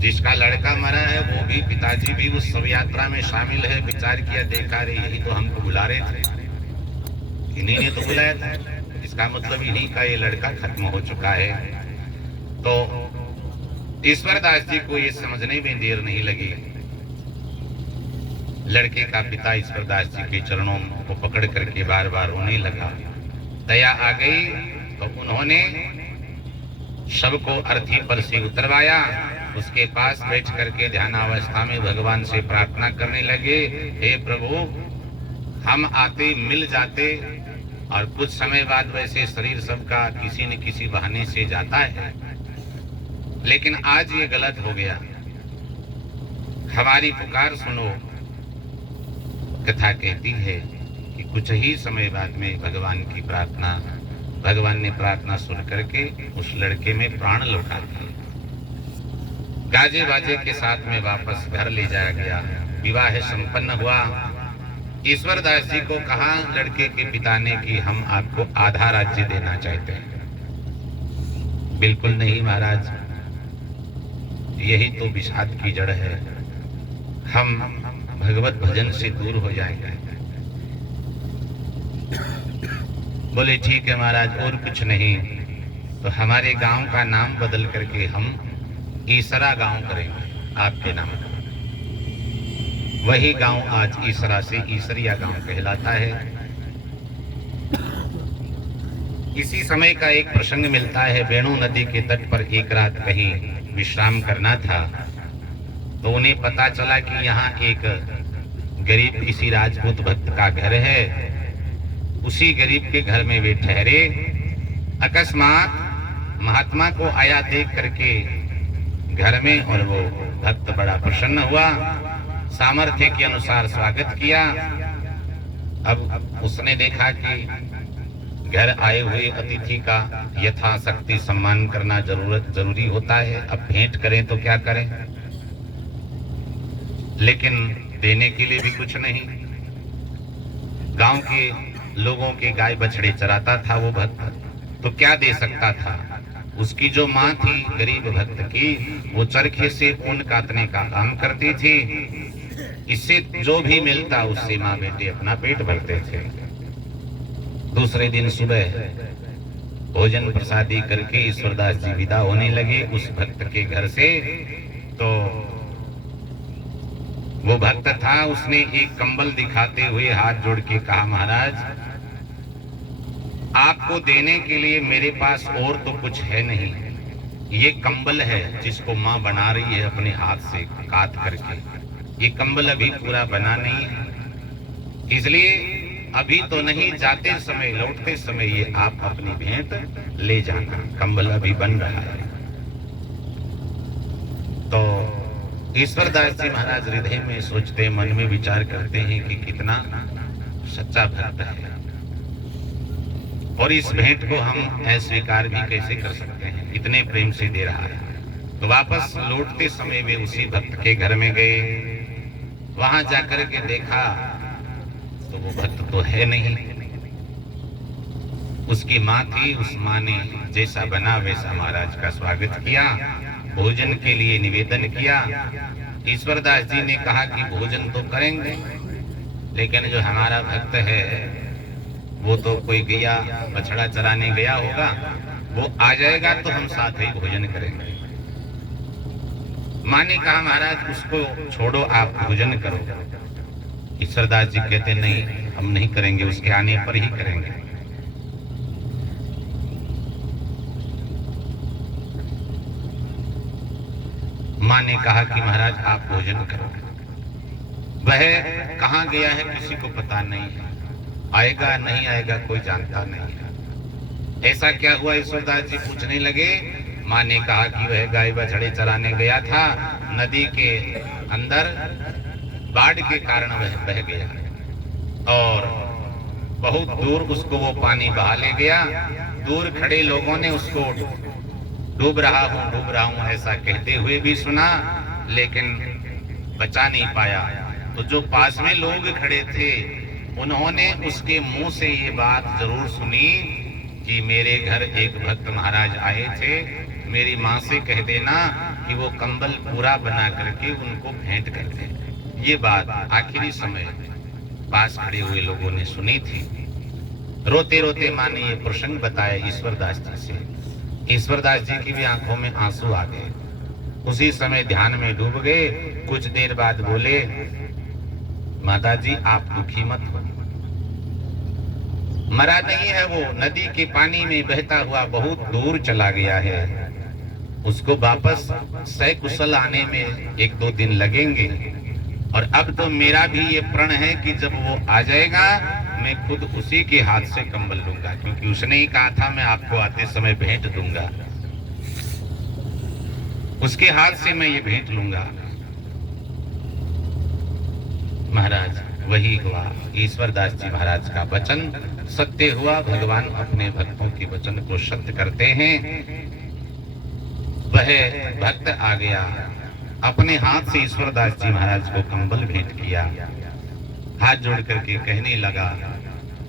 जिसका लड़का मरा है वो भी, पिताजी भी उस शव यात्रा में शामिल है। विचार किया, देखा रे यही तो हमको बुला रहे थे, इन्हीं ने तो बुलाया था, इसका मतलब इन्हीं का ये लड़का खत्म हो चुका है। तो ईश्वरदास जी को ये समझने में देर नहीं लगी। लड़के का पिता ईश्वरदास जी के चरणों को पकड़ करके बार बार रोने लगा। दया आ गई तो उन्होंने शव को अर्थी पर से उतरवाया, उसके पास बैठ करके ध्यानावस्था में भगवान से प्रार्थना करने लगे, हे प्रभु हम आते मिल जाते और कुछ समय बाद वैसे शरीर सबका किसी न किसी बहाने से जाता है, लेकिन आज ये गलत हो गया। हमारी पुकार सुनो। कथा कहती है कि कुछ ही समय बाद में भगवान ने प्रार्थना सुन करके उस लड़के में प्राण लौटा दिए। गाजे बाजे के साथ में वापस घर ले जाया गया। विवाह संपन्न हुआ। ईश्वर दास जी को कहा लड़के के पिता ने कि हम आपको आधा राज्य देना चाहते हैं। बिल्कुल नहीं महाराज, यही तो विषाद की जड़ है। हम भगवत भजन से दूर हो जाएंगे। बोले ठीक है महाराज, और कुछ नहीं तो हमारे गांव का नाम बदल करके हम ईसरा गांव करेंगे आपके नाम का। वही गांव आज ईसरा से ईसरिया गांव कहलाता है। इसी समय का एक प्रसंग मिलता है। वेणु नदी के तट पर एक रात कहीं विश्राम करना था, तो उन्हें पता चला कि यहाँ एक गरीब किसी राजपूत भक्त का घर है। उसी गरीब के घर में वे ठहरे। अकस्मात महात्मा को आया देख करके घर में, और वो भक्त बड़ा प्रसन्न हुआ, सामर्थ्य के अनुसार स्वागत किया। अब उसने देखा कि घर आए हुए अतिथि का यथाशक्ति सम्मान करना जरूरी होता है। अब भेंट करें तो क्या करें, लेकिन देने के लिए भी कुछ नहीं। गांव के लोगों के गाय बछड़े चराता था वो भक्त, तो क्या दे सकता था। उसकी जो माँ थी गरीब भक्त की, वो चरखे से ऊन काटने का काम करती थी। इससे जो भी मिलता उससे माँ बेटे अपना पेट भरते थे। दूसरे दिन सुबह भोजन प्रसादी करके ईश्वरदास जी विदा होने लगे उस भक्त के घर से। तो वो भक्त था, उसने एक कंबल दिखाते हुए हाथ जोड़ के कहा महाराज, आपको देने के लिए मेरे पास और तो कुछ है नहीं। ये कंबल है जिसको माँ बना रही है अपने हाथ से काट करके। ये कंबल अभी पूरा बना नहीं है, इसलिए अभी तो नहीं, जाते समय लौटते समय ये आप अपनी भेंट ले जाना। कंबल अभी बन रहा है। तो ईश्वरदास जी महाराज हृदय में सोचते, मन में विचार करते हैं कि कितना सच्चा भक्त है, और इस भेंट को हम अस्वीकार भी कैसे कर सकते हैं, इतने प्रेम से दे रहा है। तो वापस लौटते समय वे उसी भक्त के घर में गए। वहां जाकर के देखा तो वो भक्त तो है नहीं। उसकी माँ थी, उस माँ ने जैसा बना वैसा महाराज का स्वागत किया, भोजन के लिए निवेदन किया। ईश्वरदास जी ने कहा कि भोजन तो करेंगे, लेकिन जो हमारा भक्त है वो तो कोई गया बछड़ा चराने गया होगा, वो आ जाएगा तो हम साथ ही भोजन करेंगे। माँ ने कहा महाराज उसको छोड़ो, आप भोजन करो। ईश्वरदास जी कहते नहीं, हम नहीं करेंगे, उसके आने पर ही करेंगे। माँ ने कहा कि महाराज आप भोजन करो। वह कहाँ गया है किसी को पता नहीं है, आएगा नहीं आएगा कोई जानता नहीं है। ऐसा क्या हुआ ईश्वरदास जी पूछने लगे। माँ ने कहा कि वह गाय बछड़े चराने गया था, नदी के अंदर बाढ़ के कारण वह बह गया और बहुत दूर उसको वो पानी बहा ले गया। दूर खड़े लोगों ने उसको डूब रहा हूं ऐसा कहते हुए भी सुना, लेकिन बचा नहीं पाया। तो जो पास में लोग खड़े थे उन्होंने उसके मुंह से ये बात जरूर सुनी कि मेरे घर एक भक्त महाराज आए थे, मेरी माँ से कह देना कि वो कंबल पूरा बना करके उनको भेंट कर दे। ये बात आखिरी समय पास खड़े हुए लोगों ने सुनी थी। रोते रोते माँ ने ये प्रसंग बताया ईश्वरदास जी से। ईश्वरदास जी की भी आंखों में आंसू आ गए। उसी समय ध्यान में डूब गए। कुछ देर बाद बोले, माता जी आप दुखी मत हो, मरा नहीं है वो, नदी के पानी में बहता हुआ बहुत दूर चला गया है। उसको वापस सकुशल आने में 1-2 दिन लगेंगे। और अब तो मेरा भी ये प्रण है कि जब वो आ जाएगा मैं खुद उसी के हाथ से कंबल लूंगा, क्योंकि उसने ही कहा था मैं आपको आते समय भेंट दूंगा, उसके हाथ से मैं ये भेंट लूंगा। महाराज वही हुआ, ईश्वरदास जी महाराज का वचन सत्य हुआ। भगवान अपने भक्तों के वचन को सत्य करते हैं। वह भक्त आ गया, अपने हाथ से ईश्वरदास जी महाराज को कंबल भेंट किया, हाथ जोड़ करके कहने लगा,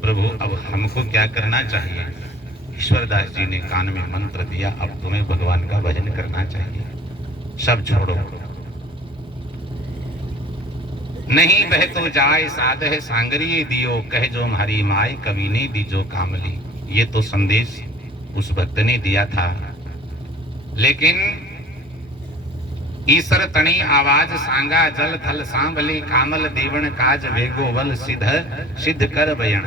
प्रभु अब हमको क्या करना चाहिए? ईश्वरदास जी ने कान में मंत्र दिया, अब तुम्हें भगवान का भजन करना चाहिए, सब छोड़ो। नहीं बह तो जाए साधे सांगरिये दियो, कह जो हमारी माए कवि ने दी जो कामली। ये तो संदेश उस भक्त ने दिया था, लेकिन ईश्वर तणी आवाज सांगा जल थल सांभले, कामल देवण काज वेगो वल सिद्ध कर बयण।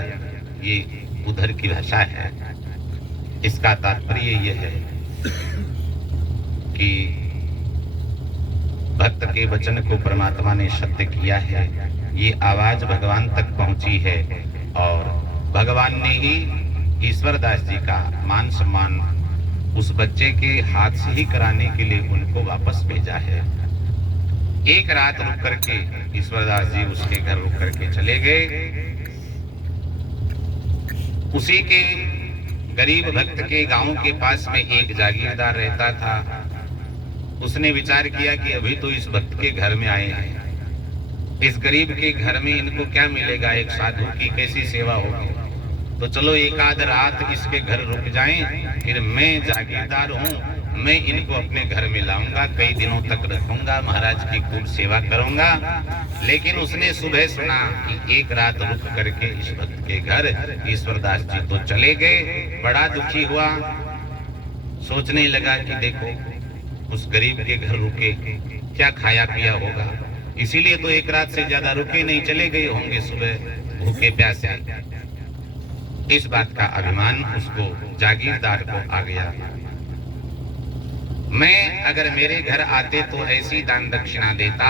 ये उधर की भाषा है। इसका तात्पर्य यह है कि भक्त के वचन को परमात्मा ने सत्य किया है। ये आवाज भगवान तक पहुंची है और भगवान ने ही ईश्वरदास जी का मान सम्मान उस बच्चे के हाथ से ही कराने के लिए उनको वापस भेजा है। एक रात रुक करके ईश्वरदास जी उसके घर रुक करके चले गए। उसी के गरीब भक्त के गांव के पास में एक जागीरदार रहता था। उसने विचार किया कि अभी तो इस भक्त के घर में आए हैं, इस गरीब के घर में इनको क्या मिलेगा, एक साधु की कैसी सेवा होगी, तो चलो एक आध रात इसके घर रुक जाएं, फिर मैं जागीरदार हूँ, मैं इनको अपने घर में लाऊंगा, कई दिनों तक रखूंगा, महाराज की खूब सेवा करूंगा। लेकिन उसने सुबह सुना कि एक रात रुक करके इस भक्त के घर ईश्वरदास जी तो चले गए। बड़ा दुखी हुआ, सोचने लगा कि देखो उस गरीब के घर रुके, क्या खाया पिया होगा, इसीलिए तो एक रात से ज्यादा रुके नहीं, चले गए होंगे सुबह भूखे प्यासे। इस बात का अभिमान उसको जागीरदार को आ गया। मैं अगर मेरे घर आते तो ऐसी दान दक्षिणा देता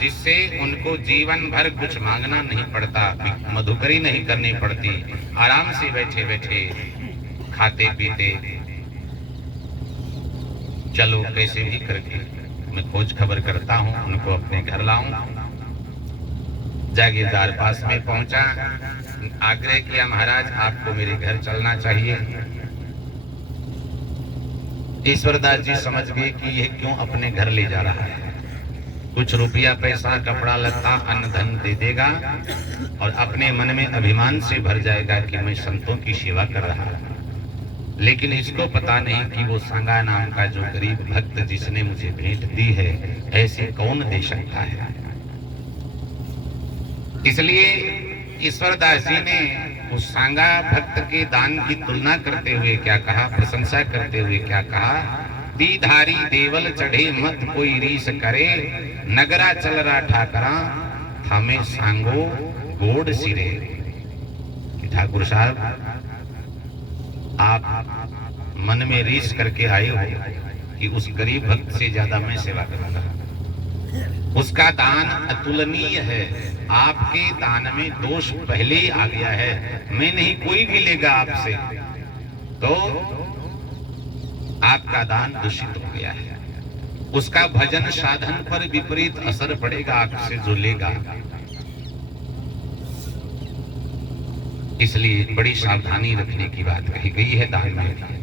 जिससे उनको जीवन भर कुछ मांगना नहीं पड़ता, मधुकरी नहीं करनी पड़ती, आराम से बैठे बैठे खाते पीते। चलो कैसे भी करके मैं खोज खबर करता हूँ, उनको अपने घर लाऊं। जागीरदार पास में पहुंचा, आग्रह किया, महाराज आपको मेरे घर चलना चाहिए। ईश्वरदास जी समझ गए कि यह क्यों अपने घर ले जा रहा है, कुछ रुपया पैसा कपड़ा लत्ता अन्न धन दे देगा और अपने मन में अभिमान से भर जाएगा कि मैं संतों की सेवा कर रहा हूं। लेकिन इसको पता नहीं कि वो सांगा नाम का जो गरीब भक्त जिसने मुझे भेंट दी है, ऐसे कौन दे सकता है। इसलिए ईश्वरदास जी ने उस सांगा भक्त के दान की तुलना करते हुए क्या कहा, प्रशंसा करते हुए क्या कहा, दीधारी देवल चढ़े मत कोई रीस करे, नगरा चल रहा ठाकरा हमें सांगो गोड़ सिरे। ठाकुर साहब आप मन में रीस करके आए हो कि उस गरीब भक्त से ज्यादा मैं सेवा करूंगा, उसका दान अतुलनीय है, आपके दान में दोष पहले ही आ गया है, मैं नहीं कोई भी लेगा आपसे तो आपका दान दूषित हो गया है, उसका भजन साधन पर विपरीत असर पड़ेगा आपसे जो लेगा। इसलिए बड़ी सावधानी रखने की बात कही गई है दान में।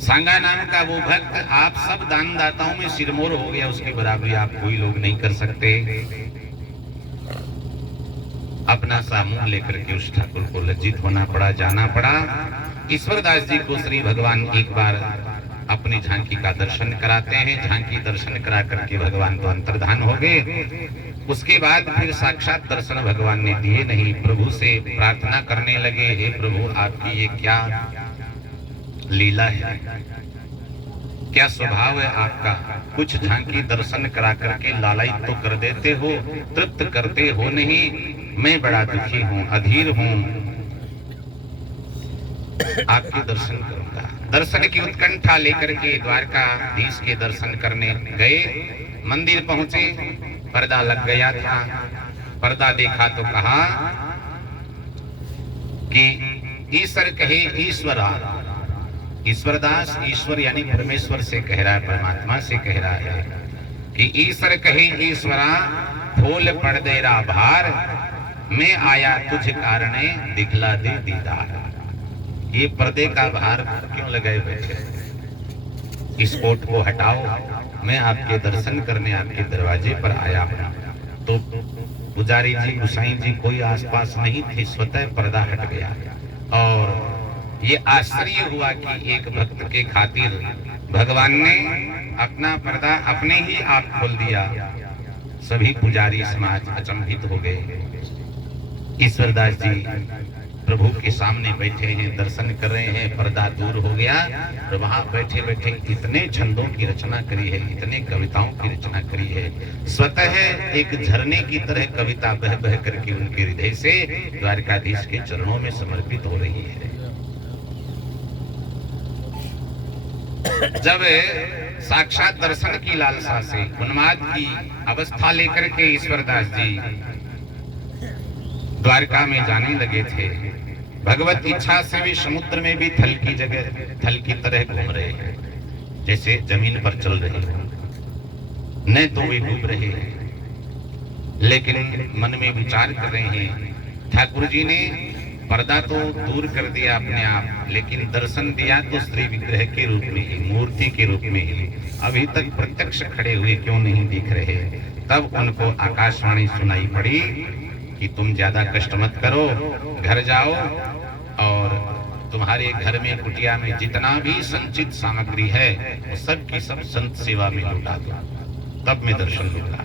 सांगा नाम का वो भक्त आप सब दानदाताओं में सिरमौर हो गया, उसकी बराबरी आप कोई लोग नहीं कर सकते। अपना सामूह लेकर के उस ठाकुर को लज्जित होना पड़ा, जाना पड़ा। ईश्वरदास जी को श्री भगवान एक बार अपनी झांकी का दर्शन कराते हैं। झांकी दर्शन करा करके भगवान तो अंतर्धान हो गए। उसके बाद फिर साक्षात दर्शन भगवान ने दिए नहीं। प्रभु से प्रार्थना करने लगे, हे प्रभु आपकी ये क्या लीला है, क्या स्वभाव है आपका, कुछ झांकी दर्शन करा करके लालयित तो कर देते हो, तृप्त करते हो नहीं। मैं बड़ा दुखी हूँ, अधीर हूँ, आपके दर्शन करूंगा। दर्शन की उत्कंठा लेकर के द्वारकाधीश के दर्शन करने गए। मंदिर पहुंचे, पर्दा लग गया था। पर्दा देखा तो कहा कि ईश्वर कहे ईश्वरा। ईश्वरदास ईश्वर यानी परमेश्वर से कह रहा है, परमात्मा से कह रहा है कि ईश्वर कहे ईश्वरा, खोल पर्देरा भार, मैं आया तुझ कारणे दिखला दे दीदार। ये पर्दे का भार क्यों लगाए बैठे? इस कोट को हटाओ, मैं आपके दर्शन करने आपके दरवाजे पर आया हूं। तो पुजारी जी, गुसाई जी कोई आसपास नहीं थे, स्वतः पर्दा हट गया। और ये आश्चर्य हुआ कि एक भक्त के खातिर भगवान ने अपना पर्दा अपने ही आप खोल दिया। सभी पुजारी समाज अचंभित हो गए। ईश्वरदास जी प्रभु के सामने बैठे हैं, दर्शन कर रहे हैं, पर्दा दूर हो गया और वहां बैठे बैठे इतने छंदों की रचना करी है, इतने कविताओं की रचना करी है। स्वतः एक झरने की तरह कविता बह बह करके उनके हृदय से द्वारकाधीश के चरणों में समर्पित हो रही है। जब साक्षात दर्शन की लालसा से उन्माद की अवस्था लेकर के ईश्वरदास जी द्वारका में जाने लगे थे, भगवत इच्छा से भी समुद्र में भी थल की जगह थल की तरह घूम रहे हैं, जैसे जमीन पर चल रहे हैं। न तो वे डूब रहे हैं, लेकिन मन में विचार कर रहे हैं। ठाकुर जी ने पर्दा तो दूर कर दिया अपने आप, लेकिन दर्शन दिया तो श्री विग्रह के रूप में ही, मूर्ति के रूप में ही। अभी तक प्रत्यक्ष खड़े हुए क्यों नहीं दिख रहे? तब उनको आकाशवाणी सुनाई पड़ी कि तुम ज्यादा कष्ट मत करो, घर जाओ और तुम्हारे घर में कुटिया में जितना भी संचित सामग्री है वो सब की सब संत सेवा में लौटा दो, तब मैं दर्शन लूंगा।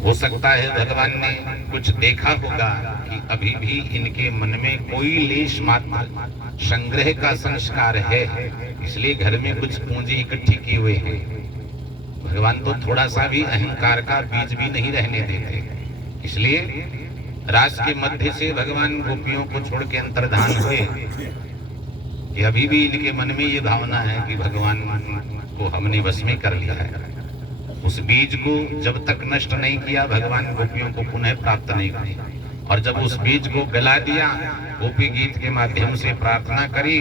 हो सकता है भगवान ने कुछ देखा होगा कि अभी भी इनके मन में कोई लेश मात्र संग्रह का संस्कार है, इसलिए घर में कुछ पूंजी इकट्ठी की हुए हैं। भगवान तो थोड़ा सा भी अहंकार का बीज भी नहीं रहने देते, इसलिए रास के मध्य से भगवान गोपियों को छोड़ के अंतर्धान हुए कि अभी भी इनके मन में ये भावना है कि भगवान को हमने वश में कर लिया है। उस बीज को जब तक नष्ट नहीं किया, भगवान गोपियों को पुनः प्राप्त नहीं किया। और जब उस बीज को गला दिया, गोपी गीत के माध्यम से प्रार्थना करी,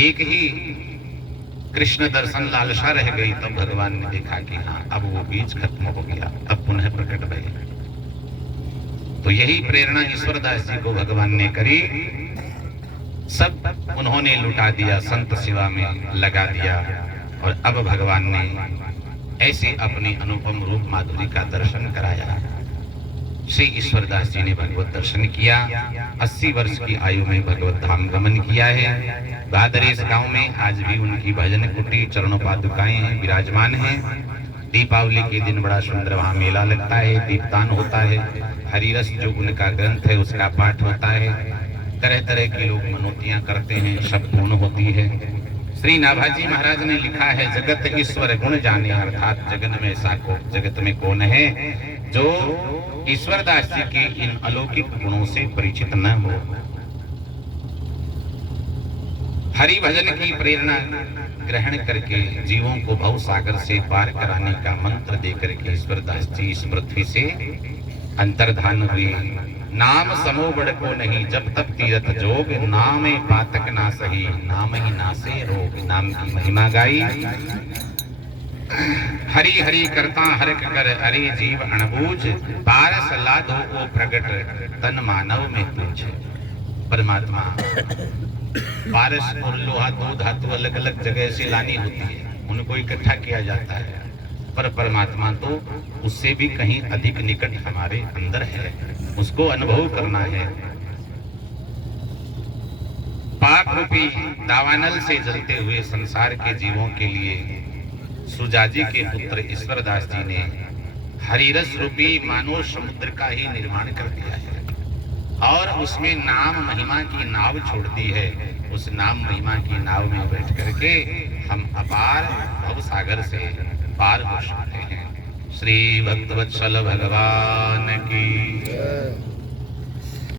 एक ही कृष्ण दर्शन लालसा रह गई, तब भगवान ने देखा कि हाँ अब वो बीज खत्म हो गया, तब पुनः प्रकट भये। तो यही प्रेरणा ईश्वरदास जी को भगवान ने करी, सब उन्होंने लुटा दिया, संत सेवा में लगा दिया। और अब भगवान ने ऐसे अपने अनुपम रूप माधुरी का दर्शन कराया। श्री ईश्वरदास जी ने भगवत दर्शन किया, 80 वर्ष की आयु में भगवत धाम गमन किया है। भादरेस गांव में आज भी उनकी भजन कुटी चरणों पादुकाएं विराजमान हैं। दीपावली के दिन बड़ा सुंदर वहां मेला लगता है, दीपदान होता है, हरिरस जो उनका ग्रंथ है उसका पाठ होता है, तरह तरह के लोग मनोतियां करते हैं, सब पूर्ण होती है। श्री नाभाजी महाराज ने लिखा है, जगत ईश्वर गुण जाने, अर्थात जगन में ऐसा को जगत में कौन है जो ईश्वरदास जी के इन अलौकिक गुणों से परिचित न हो। हरि भजन की प्रेरणा ग्रहण करके जीवों को भव सागर से पार कराने का मंत्र देकर के ईश्वरदास जी इस पृथ्वी से अंतर्धान हुए। नाम समो बड़ को नहीं, जब तक तीरथ जोग, नाम पातक ना सही, नाम ही नासे रोग। नाम की महिमा गाई, हरि हरि करता हरक कर, अरे जीव अणबूझ, पारस लादो ओ प्रगट, तन मानव में तुझ। परमात्मा पारस और लोहा दो धातु अलग अलग जगह से लानी होती है, उनको इकट्ठा किया जाता है, पर परमात्मा तो उससे भी कहीं अधिक निकट हमारे अंदर है, उसको अनुभव करना है। पाप रूपी दावानल से जलते हुए संसार के जीवों के लिए सुजाजी के पुत्र ईश्वरदास जी ने हरिरस रूपी मानव समुद्र का ही निर्माण कर दिया है और उसमें नाम महिमा की नाव छोड़ दी है। उस नाम महिमा की नाव में बैठ करके हम अपार भव सागर से पार हो सकते हैं। श्री भक्तवत्सल भगवान की